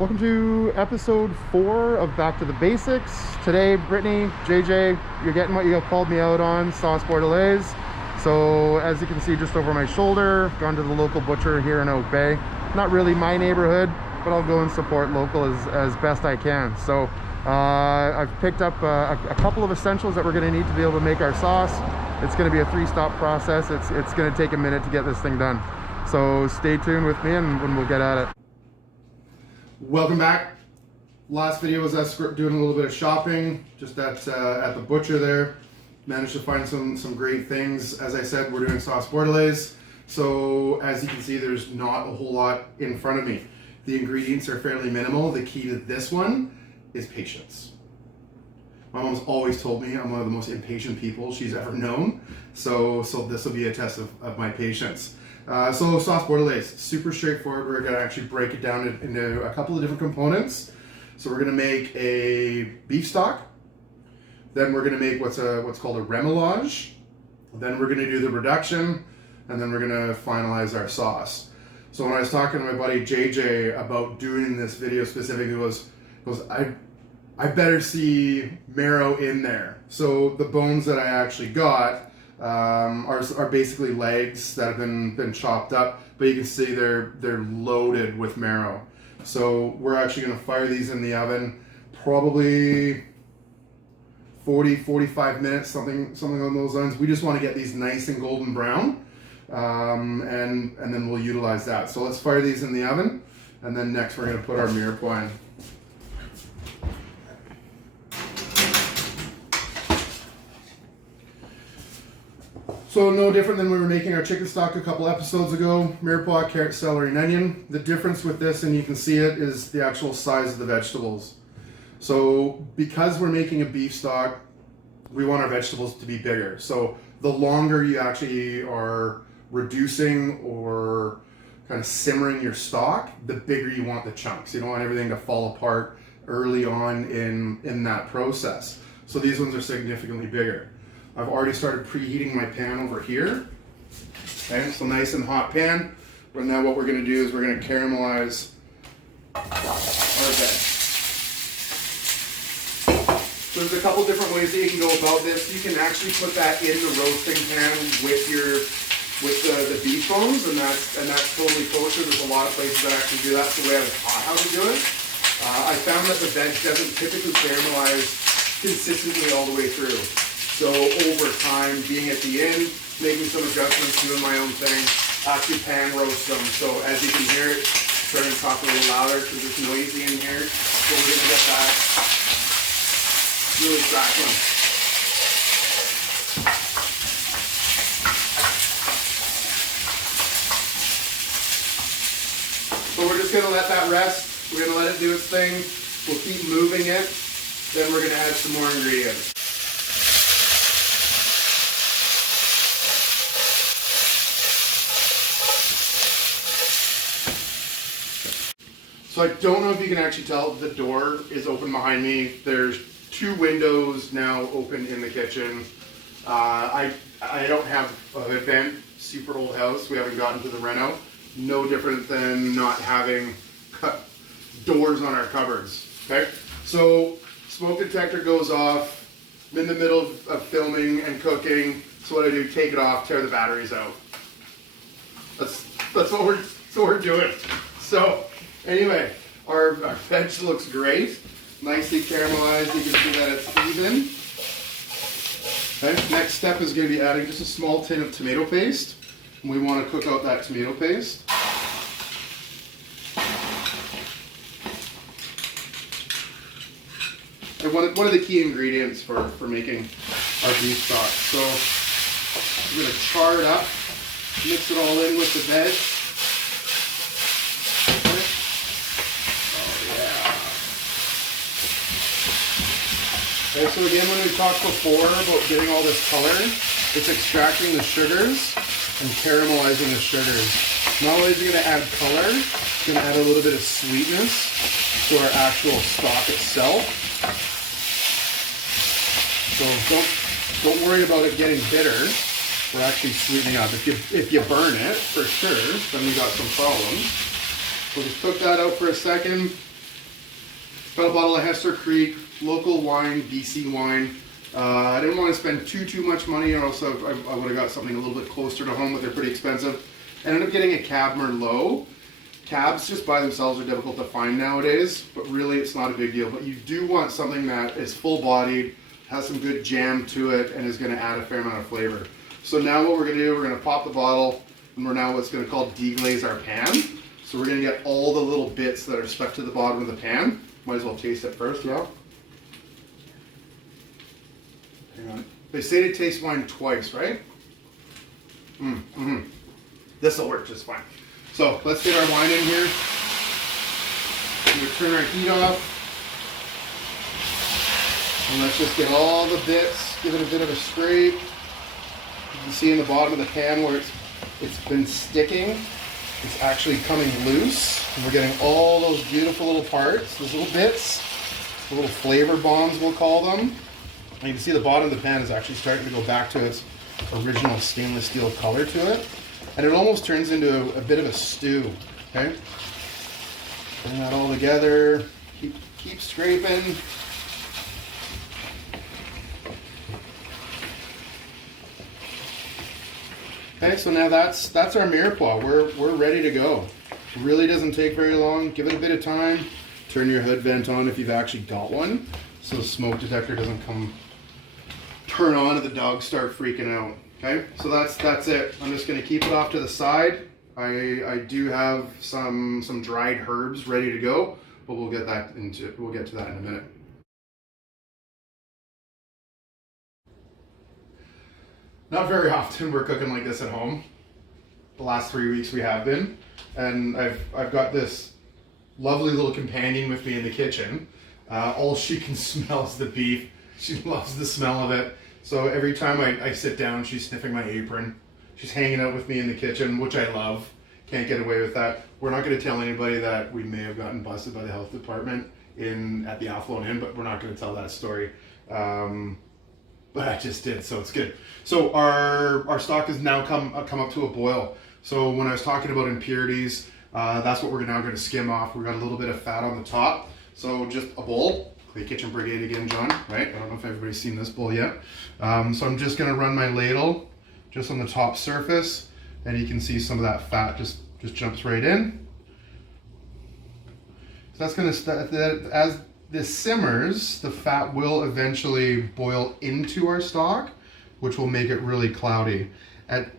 Welcome to episode 4 of Back to the Basics. Today, Brittany, JJ, you're getting what you called me out on, sauce Bordelaise. So as you can see just over my shoulder, gone to the local butcher here in Oak Bay. Not really my neighborhood, but I'll go and support local as best I can. So I've picked up a couple of essentials that we're going to need to be able to make our sauce. It's going to be a 3-stop process. It's going to take a minute to get this thing done. So stay tuned with me and we'll get at it. Welcome back. Last video was us doing a little bit of shopping just at the butcher there. Managed to find some great things. As I said, we're doing sauce Bordelaise. So as you can see, there's not a whole lot in front of me. The ingredients are fairly minimal. The key to this one is patience. My mom's always told me I'm one of the most impatient people she's ever known. So this will be a test of my patience. So sauce Bordelaise, super straightforward. We're gonna actually break it down into a couple of different components. So we're gonna make a beef stock. Then we're gonna make what's called a remoulade. Then we're gonna do the reduction, and then we're gonna finalize our sauce. So when I was talking to my buddy JJ about doing this video specifically, goes I better see marrow in there. So the bones that I actually got are basically legs that have been chopped up, but you can see they're loaded with marrow. So we're actually going to fire these in the oven, probably 40-45 minutes, something on those lines. We just want to get these nice and golden brown, and then we'll utilize that. So let's fire these in the oven, and then next we're going to put our mirepoix in. So no different than we were making our chicken stock a couple episodes ago. Mirepoix, carrot, celery, and onion. The difference with this, and you can see it, is the actual size of the vegetables. So because we're making a beef stock, we want our vegetables to be bigger. So the longer you actually are reducing or kind of simmering your stock, the bigger you want the chunks. You don't want everything to fall apart early on in that process. So these ones are significantly bigger. I've already started preheating my pan over here. Okay, so nice and hot pan. But now what we're going to do is we're going to caramelize our veg. So there's a couple different ways that you can go about this. You can actually put that in the roasting pan with the beef bones, and that's totally kosher. There's a lot of places that actually do that. It's the way I was taught how to do it. I found that the veg doesn't typically caramelize consistently all the way through. So over time, being at the end, making some adjustments, doing my own thing, actually pan roast them. So as you can hear it, starting to talk a little louder because it's noisy in here. So we're gonna get that really crackling. So we're just gonna let that rest. We're gonna let it do its thing. We'll keep moving it. Then we're gonna add some more ingredients. So I don't know if you can actually tell, the door is open behind me. There's 2 windows now open in the kitchen. I don't have a vent, super old house. We haven't gotten to the reno. No different than not having doors on our cupboards, okay? So smoke detector goes off. I'm in the middle of filming and cooking. So what I do, take it off, tear the batteries out. That's what we're doing. So anyway, our veg looks great, nicely caramelized. You can see that it's even. Okay, next step is going to be adding just a small tin of tomato paste. And we want to cook out that tomato paste. And one of the key ingredients for making our beef stock. So we're going to char it up, mix it all in with the veg. Okay, so again, when we talked before about getting all this color, it's extracting the sugars and caramelizing the sugars. Not only is it going to add color, it's going to add a little bit of sweetness to our actual stock itself. So don't worry about it getting bitter. We're actually sweetening up. If you burn it, for sure, then we got some problems. We'll just cook that out for a second. Got a bottle of Hester Creek, local wine, BC wine. I didn't want to spend too much money, or else I would have got something a little bit closer to home, but they're pretty expensive. I ended up getting a Cab Merlot. Cabs just by themselves are difficult to find nowadays, but really it's not a big deal. But you do want something that is full-bodied, has some good jam to it, and is going to add a fair amount of flavor. So now what we're going to do, we're going to pop the bottle, and we're now what's going to call deglaze our pan. So we're going to get all the little bits that are stuck to the bottom of the pan. Might as well taste it first, yeah? Hang on. They say to taste wine twice, right? This will work just fine. So let's get our wine in here. We're going to turn our heat off. And let's just get all the bits, give it a bit of a scrape. You can see in the bottom of the pan where it's been sticking. It's actually coming loose. And we're getting all those beautiful little parts, those little bits, the little flavor bombs we'll call them. And you can see the bottom of the pan is actually starting to go back to its original stainless steel color to it. And it almost turns into a bit of a stew, okay? Bring that all together, keep scraping. Okay, so now that's our mirepoix. We're ready to go. It really doesn't take very long. Give it a bit of time. Turn your hood vent on if you've actually got one, so the smoke detector doesn't turn on and the dogs start freaking out. Okay, so that's it. I'm just going to keep it off to the side. I do have some dried herbs ready to go, but we'll get to that in a minute. Not very often we're cooking like this at home. The last 3 weeks we have been, and I've got this lovely little companion with me in the kitchen. All she can smell is the beef. She loves the smell of it. So every time I sit down, she's sniffing my apron. She's hanging out with me in the kitchen, which I love. Can't get away with that. We're not going to tell anybody that we may have gotten busted by the health department at the Affluent Inn, but we're not going to tell that story. But I just did, so it's good. So our stock has now come up to a boil. So when I was talking about impurities, that's what we're now going to skim off. We've got a little bit of fat on the top. So just a bowl. Clay Kitchen Brigade again, John, right? I don't know if everybody's seen this bowl yet. So I'm just going to run my ladle just on the top surface, and you can see some of that fat just jumps right in. So that's going to, as this simmers, the fat will eventually boil into our stock, which will make it really cloudy. At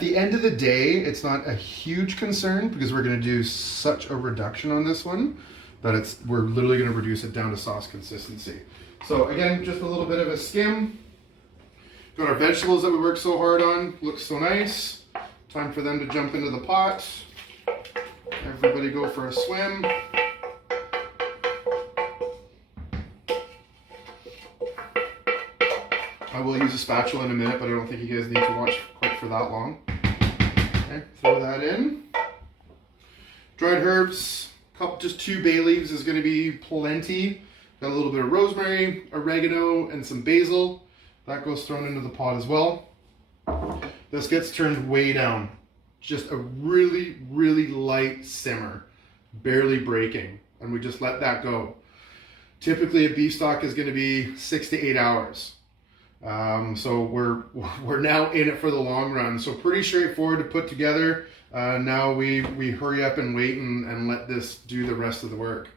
the end of the day, it's not a huge concern because we're going to do such a reduction on this one that we're literally going to reduce it down to sauce consistency. So again, just a little bit of a skim. Got our vegetables that we worked so hard on. Looks so nice. Time for them to jump into the pot. Everybody go for a swim. I will use a spatula in a minute, but I don't think you guys need to watch quite for that long. Okay, throw that in. Dried herbs. Just 2 bay leaves is going to be plenty. Got a little bit of rosemary, oregano, and some basil. That goes thrown into the pot as well. This gets turned way down. Just a really, really light simmer, barely breaking, and we just let that go. Typically, a beef stock is going to be 6 to 8 hours. So we're now in it for the long run. So pretty straightforward to put together. Now we hurry up and wait and let this do the rest of the work.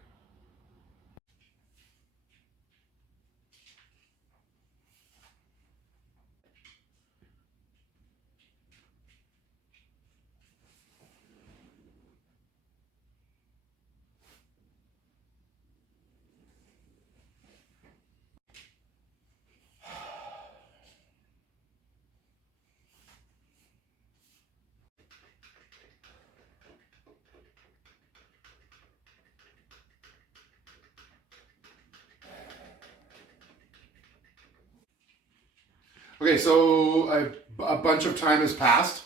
Okay, so a bunch of time has passed,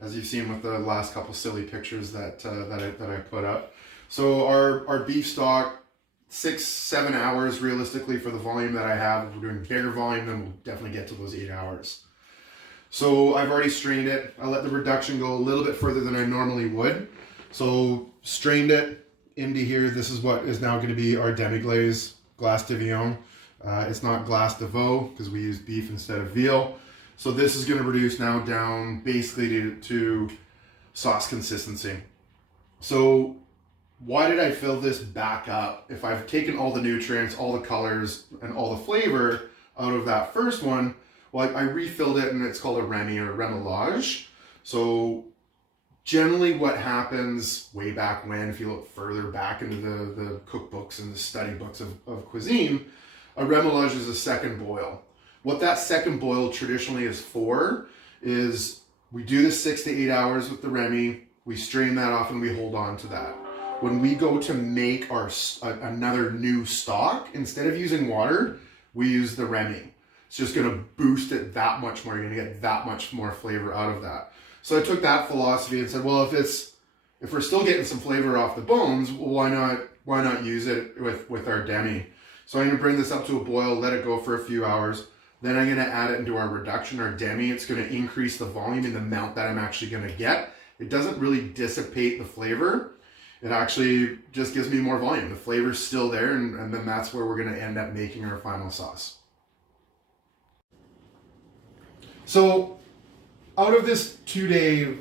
as you've seen with the last couple silly pictures that I put up. So our beef stock, 6-7 hours realistically for the volume that I have. If we're doing bigger volume, then we'll definitely get to those 8 hours. So I've already strained it. I let the reduction go a little bit further than I normally would. So strained it, into here. This is what is now going to be our demi-glace glace de viande. It's not glace de veau because we use beef instead of veal. So this is going to reduce now down basically to sauce consistency. So why did I fill this back up? If I've taken all the nutrients, all the colors, and all the flavor out of that first one, well, I refilled it, and it's called a Remy or remoulage. So generally what happens way back when, if you look further back into the cookbooks and the study books of cuisine, a remoulage is a second boil. What that second boil traditionally is for is we do the 6 to 8 hours with the Remy, we strain that off and we hold on to that. When we go to make our another new stock, instead of using water, we use the Remy. It's just going to boost it that much more. You're going to get that much more flavor out of that. So I took that philosophy and said, well, if we're still getting some flavor off the bones, why not use it with our demi? So I'm going to bring this up to a boil, let it go for a few hours. Then I'm going to add it into our reduction, our demi. It's going to increase the volume and the amount that I'm actually going to get. It doesn't really dissipate the flavor. It actually just gives me more volume. The flavor's still there, and then that's where we're going to end up making our final sauce. So out of this 2-day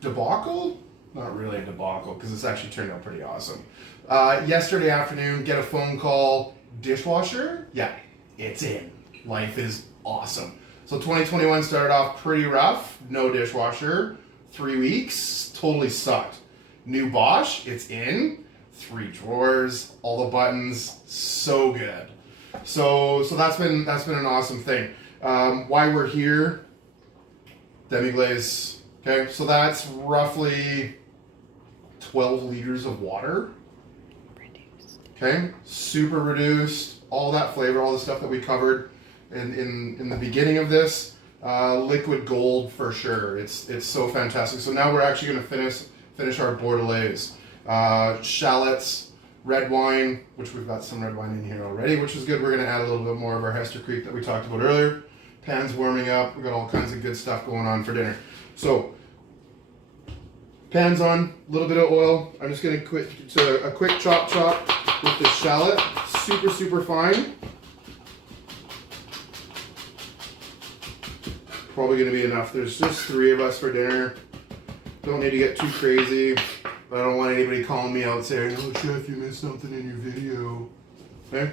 debacle, not really a debacle because it's actually turned out pretty awesome. Yesterday afternoon, get a phone call, dishwasher? Yeah, it's in. Life is awesome. So 2021 started off pretty rough, no dishwasher, 3 weeks, totally sucked. New Bosch, it's in, 3 drawers, all the buttons, so good. So that's been an awesome thing. Why we're here, demi-glace. Okay, so that's roughly 12 liters of water. Reduced. Okay, super reduced. All that flavor, all the stuff that we covered in the beginning of this. Liquid gold for sure. It's so fantastic. So now we're actually going to finish our Bordelaise. Shallots, red wine, which we've got some red wine in here already, which is good. We're going to add a little bit more of our Hester Creek that we talked about earlier. Pan's warming up. We've got all kinds of good stuff going on for dinner. So, pan's on, a little bit of oil. I'm just going to a quick chop with the shallot. Super, super fine. Probably going to be enough. There's just 3 of us for dinner. Don't need to get too crazy. But I don't want anybody calling me out saying, oh, chef, you missed something in your video. Okay?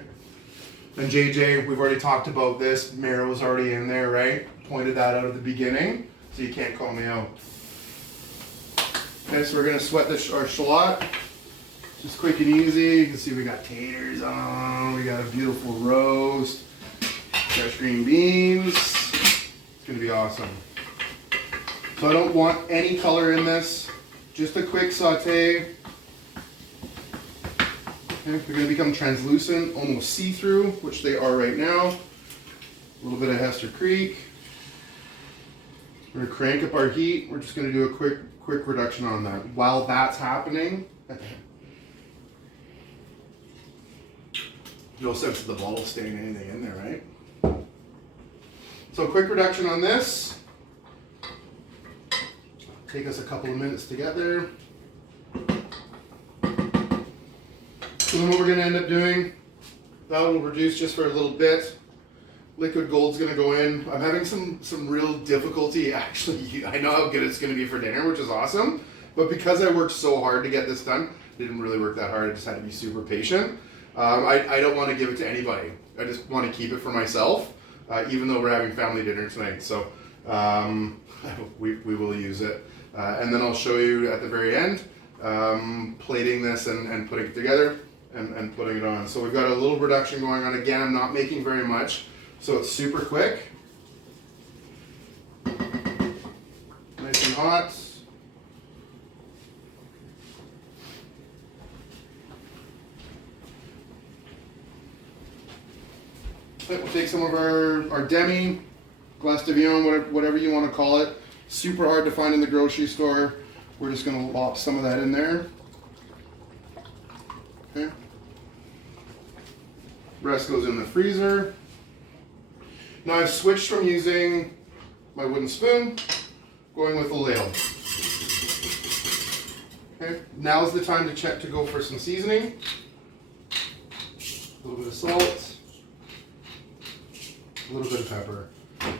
And JJ, we've already talked about this. Marrow's already in there, right? Pointed that out at the beginning, so you can't call me out. Okay, so we're gonna sweat our shallot. Just quick and easy. You can see we got taters on. We got a beautiful roast. Fresh green beans. It's gonna be awesome. So I don't want any color in this. Just a quick saute. Okay, they're going to become translucent, almost see-through, which they are right now. A little bit of Hester Creek. We're going to crank up our heat. We're just going to do a quick reduction on that. While that's happening, no sense of the bottle staying anything in there, right? So a quick reduction on this. Take us a couple of minutes to get there. So then what we're going to end up doing, that will reduce just for a little bit. Liquid gold's going to go in. I'm having some real difficulty actually. I know how good it's going to be for dinner, which is awesome. But because I worked so hard to get this done, it didn't really work that hard. I just had to be super patient. I don't want to give it to anybody. I just want to keep it for myself, even though we're having family dinner tonight. So we will use it. And then I'll show you at the very end, plating this and putting it together. And putting it on. So we've got a little reduction going on. Again, I'm not making very much, so it's super quick. Nice and hot. We'll take some of our demi, glace de viande, whatever you want to call it. Super hard to find in the grocery store. We're just going to lop some of that in there. Okay. Rest goes in the freezer. Now I've switched from using my wooden spoon, going with a ladle. Okay, now's the time to check to go for some seasoning. A little bit of salt, a little bit of pepper.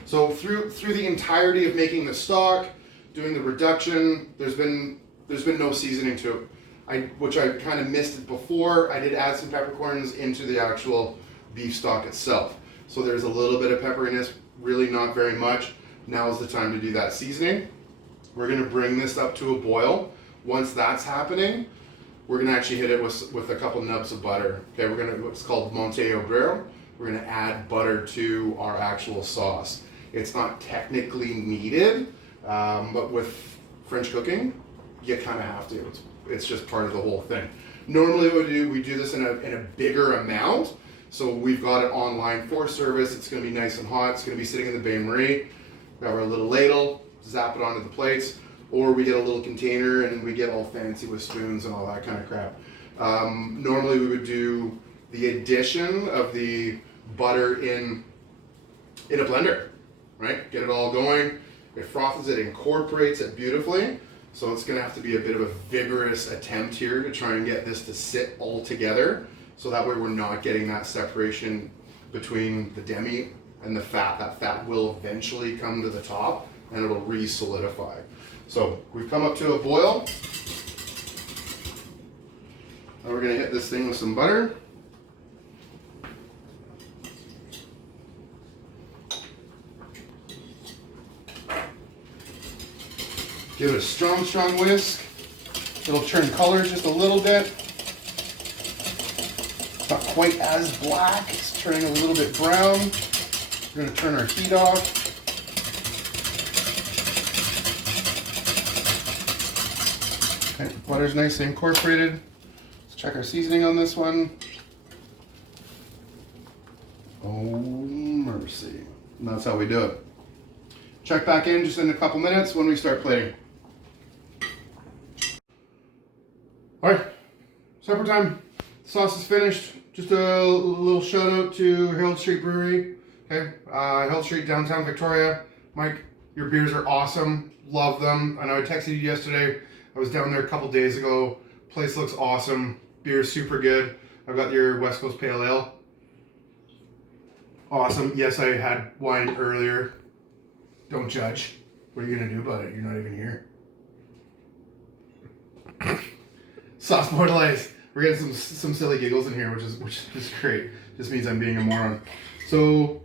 So through the entirety of making the stock, doing the reduction, there's been no seasoning to it. Which I kind of missed it before. I did add some peppercorns into the actual beef stock itself. So there's a little bit of pepperiness, really not very much. Now is the time to do that seasoning. We're gonna bring this up to a boil. Once that's happening, we're gonna actually hit it with a couple nubs of butter. Okay, we're gonna, what's called Monte Obrero. We're gonna add butter to our actual sauce. It's not technically needed, but with French cooking, you kind of have to. It's just part of the whole thing. Normally we do this in a bigger amount. So we've got it online for service. It's gonna be nice and hot. It's gonna be sitting in the bain-marie. Grab our little ladle, zap it onto the plates, or we get a little container and we get all fancy with spoons and all that kind of crap. Normally we would do the addition of the butter in a blender, right? Get it all going. It froths it, incorporates it beautifully. So it's gonna have to be a bit of a vigorous attempt here to try and get this to sit all together. So that way we're not getting that separation between the demi and the fat. That fat will eventually come to the top and it'll re-solidify. So we've come up to a boil. Now we're gonna hit this thing with some butter. Give it a strong, strong whisk. It'll turn color just a little bit. It's not quite as black. It's turning a little bit brown. We're gonna turn our heat off. Okay, butter's nice and incorporated. Let's check our seasoning on this one. Oh, mercy. And that's how we do it. Check back in just in a couple minutes when we start plating. All right, supper time. Sauce is finished. Just a little shout out to Herald Street Brewery. Okay, Herald Street, downtown Victoria. Mike, your beers are awesome. Love them. I know I texted you yesterday. I was down there a couple days ago. Place looks awesome. Beer's super good. I've got your West Coast Pale Ale. Awesome. Yes, I had wine earlier. Don't judge. What are you gonna do about it? You're not even here. Sauce Bordelaise. We're getting some silly giggles in here, which is great. Just means I'm being a moron. So,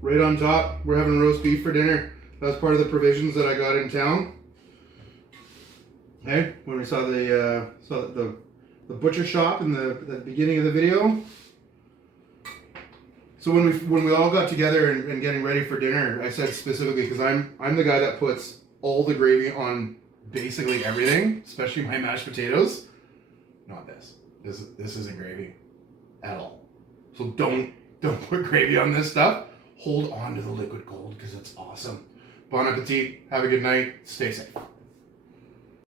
right on top, we're having roast beef for dinner. That's part of the provisions that I got in town. Okay, when we saw the butcher shop in the beginning of the video. So when we all got together and getting ready for dinner, I said specifically, because I'm the guy that puts all the gravy on basically everything, especially my mashed potatoes. Not this. This isn't gravy at all. So don't put gravy on this stuff. Hold on to the liquid gold because it's awesome. Bon appetit. Have a good night. Stay safe.